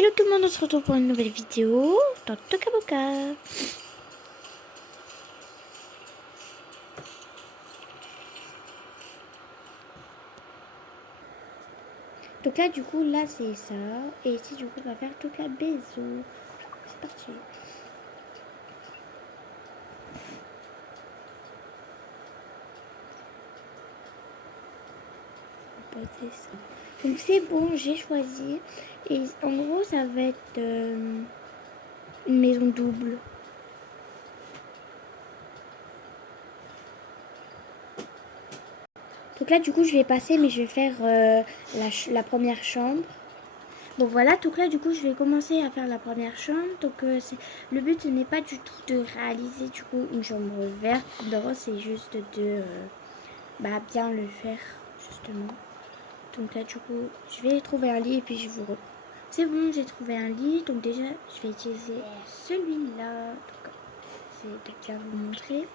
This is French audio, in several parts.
Hello tout le monde, on se retrouve pour une nouvelle vidéo dans Tokaboka. Donc là du coup là c'est ça. Et ici du coup on va faire Toka Bezo. C'est parti. On va poser ça. Donc c'est bon, j'ai choisi. Et en gros ça va être une maison double. Donc là du coup je vais passer mais je vais faire la première chambre. Bon voilà, donc là du coup je vais commencer à faire la première chambre. Donc le but ce n'est pas du tout de réaliser du coup une chambre verte. Non, c'est juste de bien le faire justement. Donc là du coup je vais trouver un lit et puis je vous reprends. C'est bon, j'ai trouvé un lit. Donc déjà je vais utiliser celui-là. Donc c'est de bien vous montrer.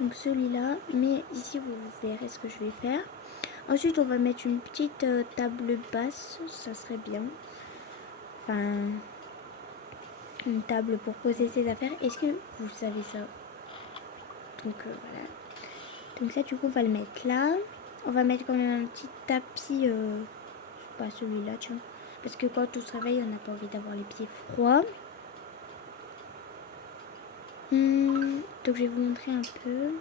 Donc celui-là, mais ici vous verrez ce que je vais faire. Ensuite on va mettre une petite table basse, ça serait bien. Enfin, une table pour poser ses affaires. Est-ce que vous savez ça? Donc voilà. Donc ça du coup on va le mettre là. On va mettre quand même un petit tapis. Pas celui-là, tu vois. Parce que quand on se réveille, on n'a pas envie d'avoir les pieds froids. Donc je vais vous montrer un peu.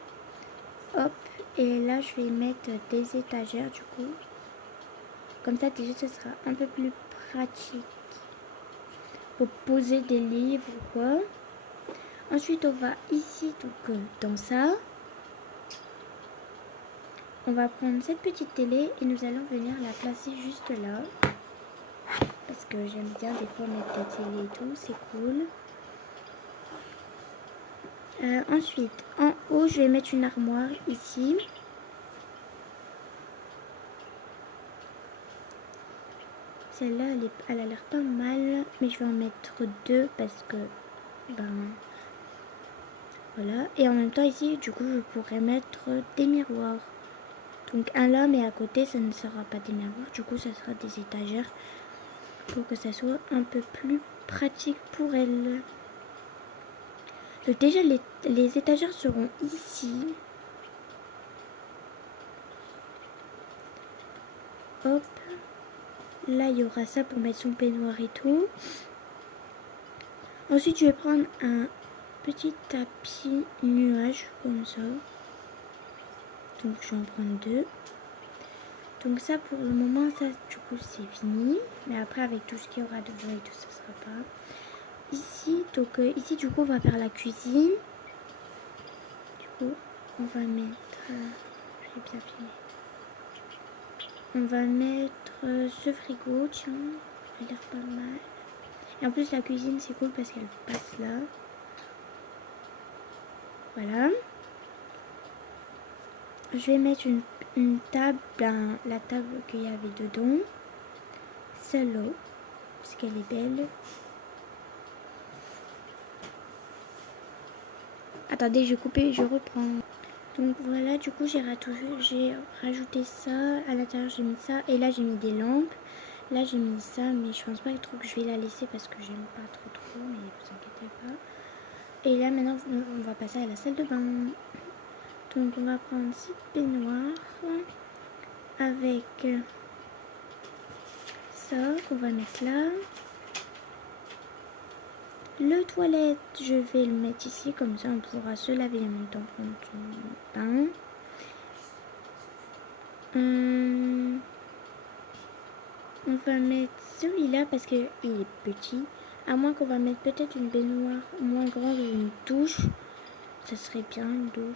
Hop. Et là je vais mettre des étagères du coup. Comme ça déjà ce sera un peu plus pratique pour poser des livres ou quoi. Ensuite on va ici donc dans ça. On va prendre cette petite télé et nous allons venir la placer juste là. Parce que j'aime bien des fois mettre des télés et tout, c'est cool. Ensuite, en haut, je vais mettre une armoire ici. Celle-là, elle a l'air pas mal, mais je vais en mettre deux parce que, voilà. Et en même temps, ici, du coup, je pourrais mettre des miroirs. Donc un là, mais à côté, ça ne sera pas des miroirs. Du coup, ça sera des étagères pour que ça soit un peu plus pratique pour elle. Donc déjà, les étagères seront ici. Hop. Là, il y aura ça pour mettre son peignoir et tout. Ensuite, je vais prendre un petit tapis nuage comme ça. Donc, je vais en prendre deux. Donc ça, pour le moment, ça, du coup, c'est fini. Mais après, avec tout ce qu'il y aura dedans et tout, ça sera pas. Ici, donc ici, du coup, on va faire la cuisine. Du coup, on va mettre... je vais bien filmer. On va mettre ce frigo, tiens. Il a l'air pas mal. Et en plus, la cuisine, c'est cool parce qu'elle passe là. Voilà. Je vais mettre une table, la table qu'il y avait dedans. Celle-là, parce qu'elle est belle. Attendez, je vais couper, je reprends. Donc voilà, du coup j'ai rajouté ça. À l'intérieur j'ai mis ça. Et là j'ai mis des lampes. Là j'ai mis ça, mais je pense pas trop que je vais la laisser parce que j'aime pas trop, mais vous inquiétez pas. Et là maintenant on va passer à la salle de bain. Donc on va prendre cette baignoire avec ça qu'on va mettre là. Le toilette, je vais le mettre ici, comme ça on pourra se laver en même temps prendre son bain. On va mettre celui-là parce qu'il est petit. À moins qu'on va mettre peut-être une baignoire moins grande ou une douche. Ça serait bien une douche.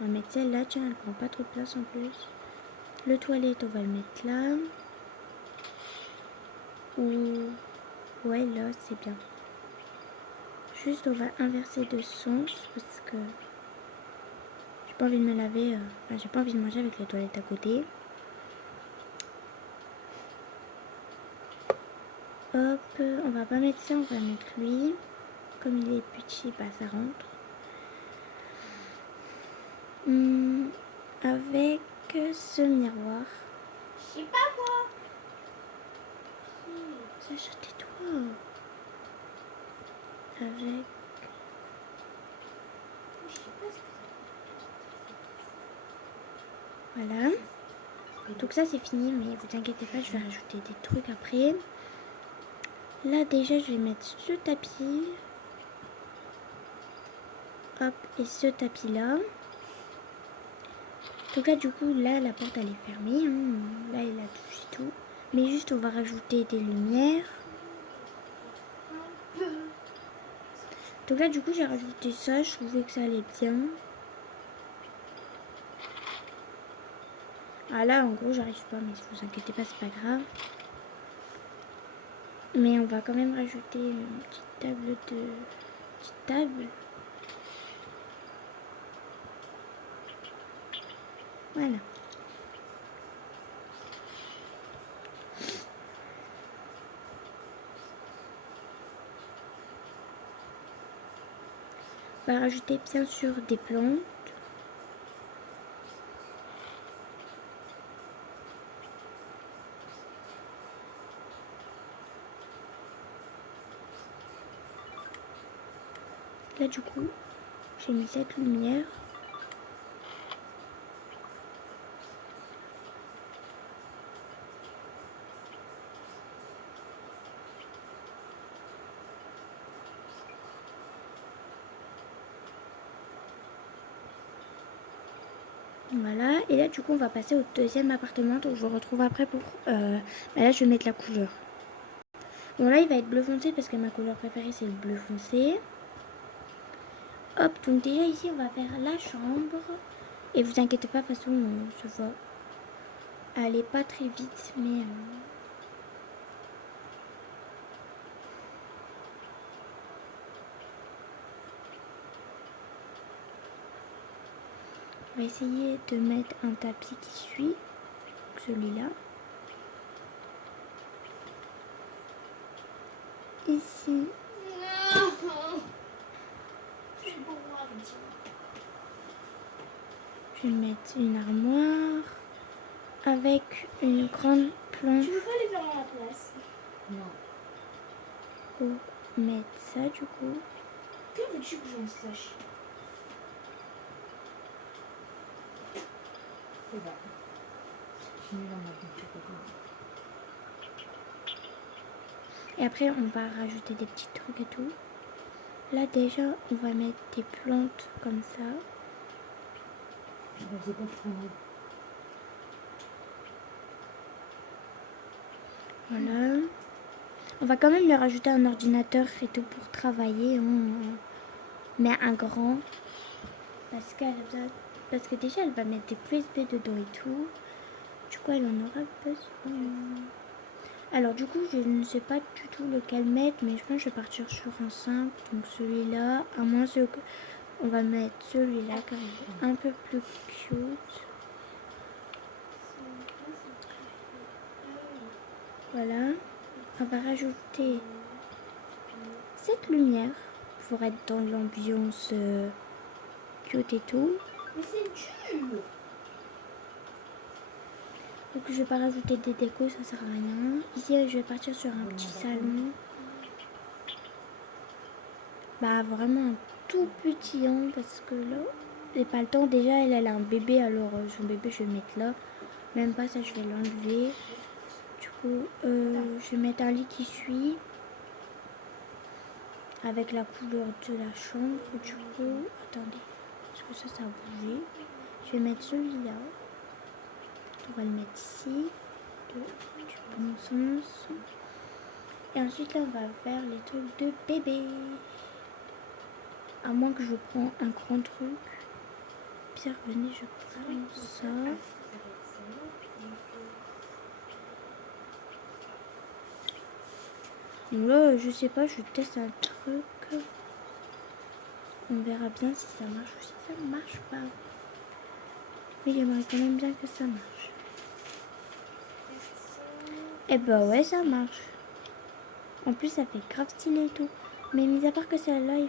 On va mettre celle-là, tiens, elle prend pas trop de place en plus. Le toilette, on va le mettre là. Ou... ouais, là, c'est bien. Juste, on va inverser de sens parce que j'ai pas envie de me laver. Enfin, j'ai pas envie de manger avec les toilettes à côté. Hop, on va pas mettre ça, on va mettre lui. Comme il est petit, ça rentre. Avec ce miroir. Je sais pas moi. Sacha, tais-toi. Avec... Voilà. Donc ça c'est fini, mais vous inquiétez pas, je vais rajouter des trucs après. Là déjà je vais mettre ce tapis. Hop, et ce tapis là. Donc là du coup, là la porte elle est fermée. Hein. Là il a touché tout. Mais juste on va rajouter des lumières. Donc là du coup j'ai rajouté ça, je trouvais que ça allait bien. Ah là en gros j'arrive pas, mais si vous inquiétez pas, c'est pas grave. Mais on va quand même rajouter une petite table de... Petite table. Voilà. On va rajouter bien sûr des plantes. Là du coup, j'ai mis cette lumière. Voilà, et là du coup on va passer au deuxième appartement, donc je vous retrouve après pour... là je vais mettre la couleur. Bon là il va être bleu foncé parce que ma couleur préférée c'est le bleu foncé. Hop, donc déjà ici on va faire la chambre. Et vous inquiétez pas, de toute façon on se voit. Elle est pas très vite, mais... On va essayer de mettre un tapis qui suit, celui-là. Ici. Je vais mettre une armoire avec une grande planche. Tu veux pas les faire à la place? Non. Pour mettre ça du coup. Que veux-tu que j'en sache? Et bah, je suis nulle en maths, donc je sais pas comment. Et après on va rajouter des petits trucs et tout. Là déjà on va mettre des plantes comme ça. Bah, j'ai pas de travail. Voilà. On va quand même lui rajouter un ordinateur et tout pour travailler. Mais un grand. Parce que déjà elle va mettre des clés USB dedans et tout. Du coup elle en aura besoin. Alors du coup je ne sais pas du tout lequel mettre, mais je pense que je vais partir sur un simple. Donc celui-là, à moins on va mettre celui-là car il est un peu plus cute. Voilà. On va rajouter cette lumière pour être dans l'ambiance cute et tout. Mais c'est dur! Donc je vais pas rajouter des décos, ça sert à rien. Ici je vais partir sur un petit salon. Bah vraiment un tout petit parce que là j'ai pas le temps. Déjà elle a un bébé, alors son bébé je vais le mettre là. Même pas ça, je vais l'enlever. Du coup je vais mettre un lit qui suit. Avec la couleur de la chambre. Du coup, attendez, parce que ça a bougé. Je vais mettre celui-là. On va le mettre ici. Du bon sens. Et ensuite là on va faire les trucs de bébé. À moins que je prends un grand truc. Pierre, venez, je prends ça. Donc là, je sais pas, je teste un truc. On verra bien si ça marche ou si ça ne marche pas. Mais j'aimerais quand même bien que ça marche. Et bah ouais, ça marche. En plus, ça fait grave stylé et tout. Mais mis à part que celle-là, il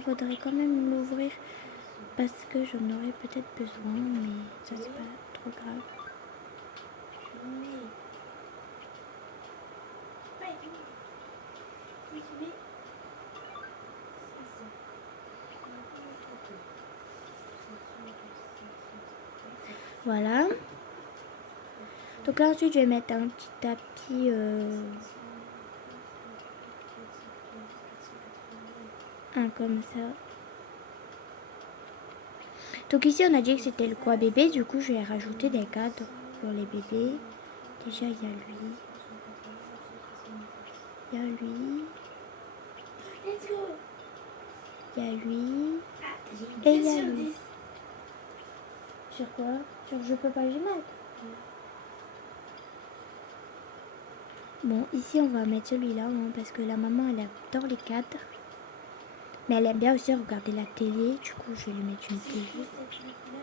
faudrait quand même l'ouvrir. Parce que j'en aurais peut-être besoin. Mais ça, c'est pas trop grave. qui met. Voilà. Donc là ensuite je vais mettre un petit tapis un comme ça. Donc ici on a dit que c'était le coin bébé, du coup je vais rajouter des cadres pour les bébés. Déjà il y a lui. Il y a lui. Let's go. Il y a lui. Ah, j'ai Et mis il y 2 a sur lui. 10. Sur quoi? Sur je peux pas les mettre. Bon, ici on va mettre celui-là hein, parce que la maman elle adore les cadres. Mais elle aime bien aussi regarder la télé. Du coup, je vais lui mettre une 6, télé. 7, 8, 9.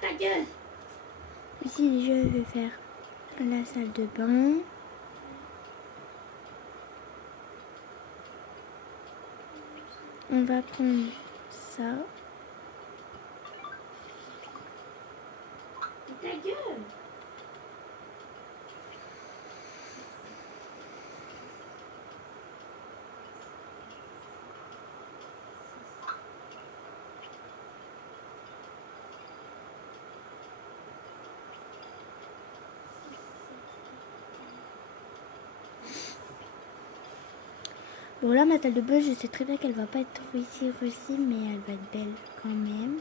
Ta gueule. Ici, déjà, je vais faire la salle de bain. On va prendre ça. Ta gueule. Bon, là, ma salle de bain, je sais très bien qu'elle va pas être ici, mais elle va être belle quand même.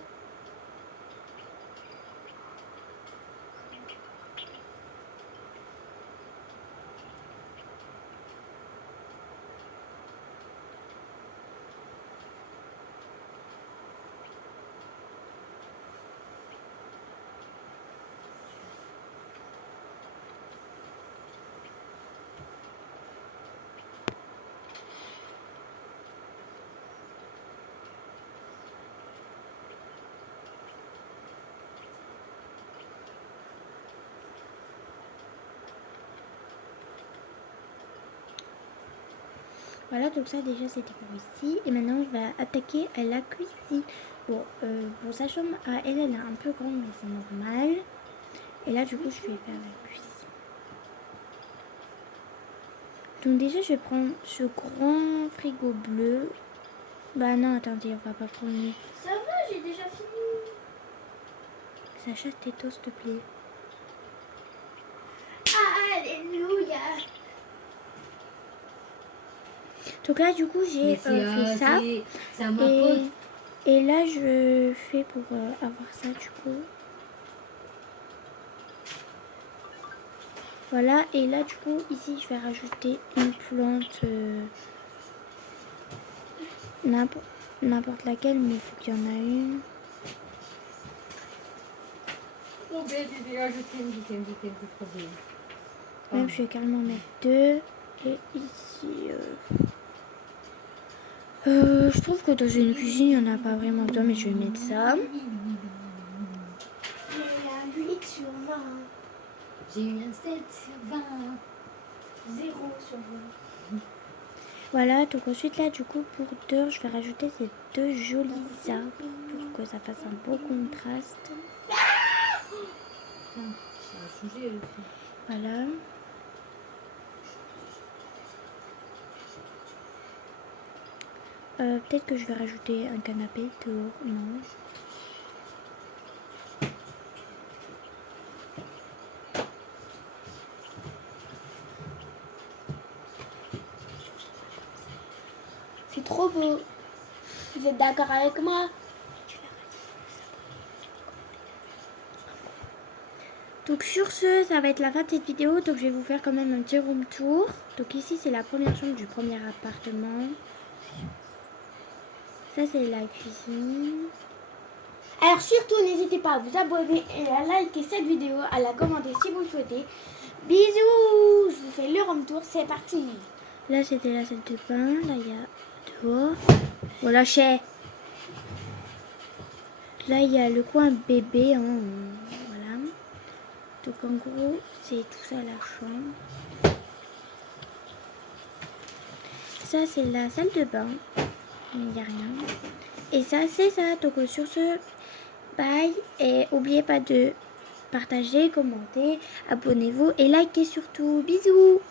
Voilà, donc ça déjà c'était pour ici. Et maintenant je vais attaquer à la cuisine. Bon, pour sa chambre, elle est un peu grande, mais c'est normal. Et là du coup je vais faire la cuisine. Donc déjà je vais prendre ce grand frigo bleu. Bah non, attendez, on va pas prendre lui. Ça va, j'ai déjà fini. Sacha, tais-toi s'il te plaît. Alléluia. Donc là du coup j'ai fait ça. C'est à ma faute. Et là je fais pour avoir ça du coup. Voilà, et là du coup ici je vais rajouter une plante n'importe laquelle, mais il faut qu'il y en a une. Trop belle, je t'aime, trop belle. Même je vais carrément mettre deux. Et ici, je trouve que dans une cuisine il n'y en a pas vraiment besoin, mais je vais mettre ça. J'ai un 8 sur 20. J'ai eu un 7 sur 20. 0 sur 20. Voilà, donc ensuite là du coup pour deux, je vais rajouter ces deux jolis arbres pour que ça fasse un beau contraste. Ça a changé le truc. Voilà. Peut-être que je vais rajouter un canapé dehors, non. C'est trop beau. Vous êtes d'accord avec moi? Donc sur ce, ça va être la fin de cette vidéo. Donc je vais vous faire quand même un petit room tour. Donc ici c'est la première chambre du premier appartement. Ça c'est la cuisine. Alors surtout, n'hésitez pas à vous abonner et à liker cette vidéo, à la commenter si vous le souhaitez. Bisous. Je vous fais le room tour, c'est parti. Là c'était la salle de bain. Là il y a dehors. Voilà, chez. Là il y a le coin bébé. Hein. Voilà. Donc en gros c'est tout ça la chambre. ça c'est la salle de bain. Mais il n'y a rien. Et ça c'est ça. Donc sur ce, bye. Et n'oubliez pas de partager, commenter, abonnez-vous et likez surtout. Bisous.